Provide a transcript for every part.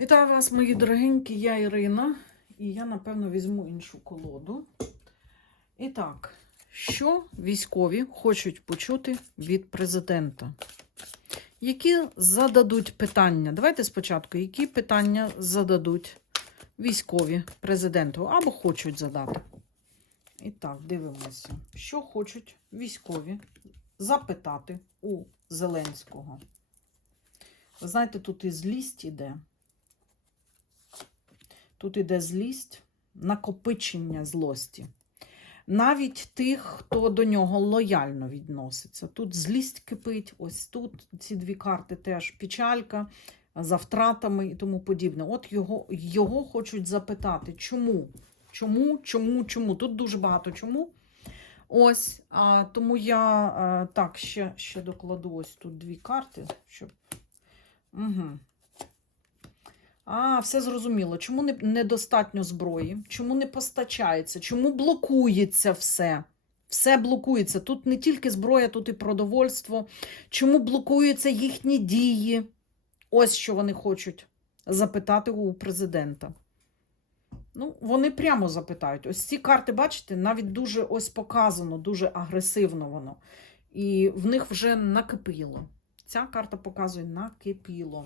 Вітаю вас, мої дорогенькі, я Ірина, і я, напевно, візьму іншу колоду. І так, що військові хочуть почути від президента? Які зададуть питання? Давайте спочатку, які питання зададуть військові президенту або хочуть задати? І так, дивимося, що хочуть військові запитати у Зеленського. Ви знаєте, тут і злість іде. Тут іде злість, накопичення злості. Навіть тих, хто до нього лояльно відноситься. Тут злість кипить, ось тут ці дві карти теж печалька за втратами і тому подібне. От його, його хочуть запитати, чому? Чому, чому, чому? Тут дуже багато чому. Ось, а, тому я а, так ще, ще докладу ось тут дві карти, щоб. Угу. А, все зрозуміло. Чому не, недостатньо зброї? Чому не постачається? Чому блокується все? Все блокується. Тут не тільки зброя, тут і продовольство. Чому блокуються їхні дії? Ось що вони хочуть запитати у президента. Ну, вони прямо запитають. Ось ці карти, бачите, навіть дуже ось показано, дуже агресивно воно. І в них вже накипіло. Ця карта показує накипіло.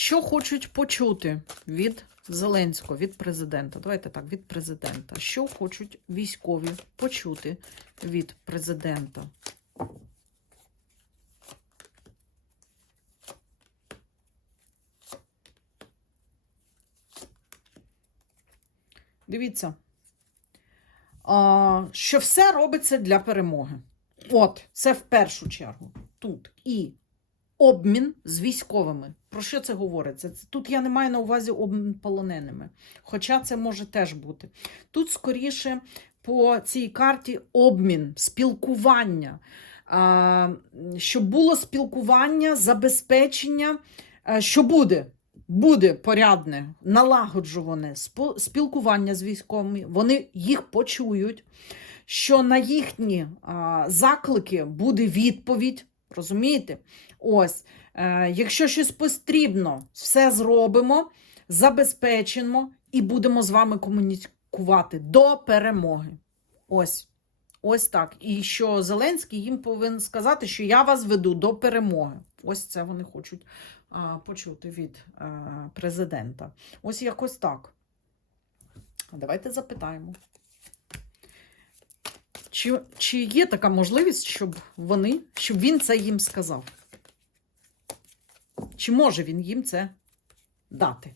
Що хочуть почути від Зеленського, від президента? Давайте так, від президента. Що хочуть військові почути від президента? Дивіться, а, що все робиться для перемоги. От, це в першу чергу. Тут. І обмін з військовими. Про що це говориться? Тут я не маю на увазі обмін полоненими. Хоча це може теж бути. Тут скоріше по цій карті обмін, спілкування. Щоб було спілкування, забезпечення, е, що буде. Буде порядне, налагоджуване спілкування з військовими, вони їх почують, що на їхні а, заклики буде відповідь. Розумієте? Ось, е, якщо щось потрібно, все зробимо, забезпечимо і будемо з вами комунікувати до перемоги. Ось. Ось так. І що Зеленський їм повинен сказати, що я вас веду до перемоги. Ось це вони хочуть а, почути від а, президента. Ось якось так. Давайте запитаємо. Чи, чи є така можливість, щоб вони, щоб він це їм сказав? Чи може він їм це дати?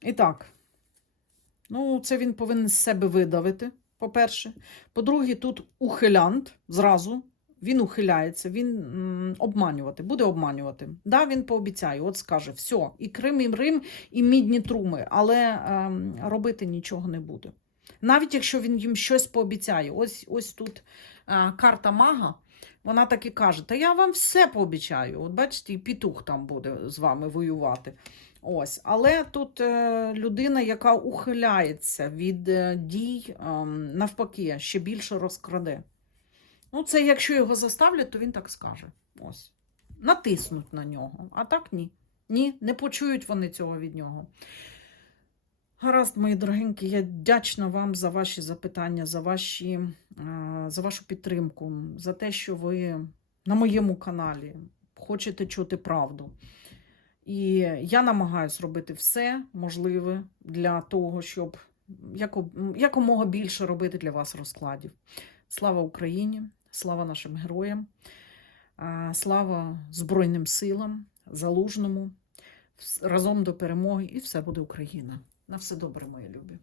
І так, ну, це він повинен з себе видавити, по-перше. По-друге, тут ухилянт зразу. Він ухиляється, він обманювати, буде обманювати. Да, він пообіцяє, от скаже, все, і Крим, і Рим, і мідні труми, але ем, робити нічого не буде. Навіть якщо він їм щось пообіцяє, ось ось тут е, карта мага, вона так і каже: Та я вам все пообіцяю. От бачите, і пітух там буде з вами воювати. Ось, але тут е, людина, яка ухиляється від е, дій, е, навпаки, ще більше розкраде. Ну, це якщо його заставлять, то він так скаже. Ось. Натиснуть на нього. А так ні. Ні, не почують вони цього від нього. Гаразд, мої дорогенькі, я вдячна вам за ваші запитання, за, ваші, за вашу підтримку, за те, що ви на моєму каналі хочете чути правду. І я намагаюся робити все можливе для того, щоб якомога більше робити для вас розкладів. Слава Україні! Слава нашим героям, слава Збройним силам, залужному, разом до перемоги, і все буде Україна. На все добре, мої любі.